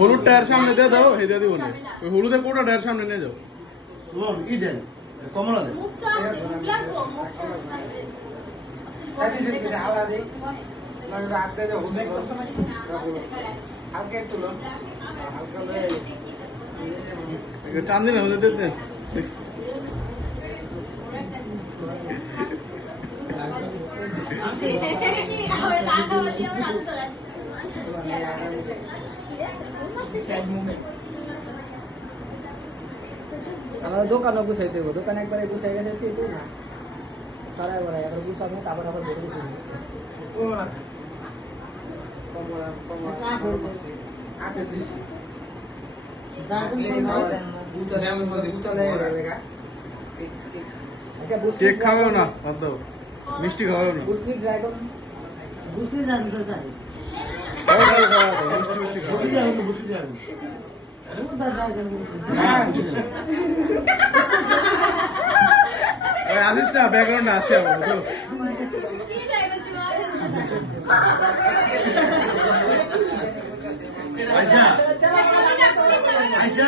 হলুদ টায়ার সামনে দিয়ে দাও হে দিয়ে দিব না ওই হলুদের কোটা টায়ার সামনে নিয়ে যাও ই দেন কমলা দেন চান্দি না ওদের দেন আমাদের দোকানও গুছাই দেবো দোকানে একবারে গুছাই গেছে ঠিক না সারা বেড়াই একবার গুছাবো তারপর আবার বের করে কেক খাওয়াও না বাদ দাও মিষ্টি খাওয়াও না বুঝলি ড্রাগন বুঝতে জানি তো জানি মিষ্টি মিষ্টি খাওয়াও বুঝতে জানি আসিস না ব্যাকগ্রাউন্ডে আসে আমার আচ্ছা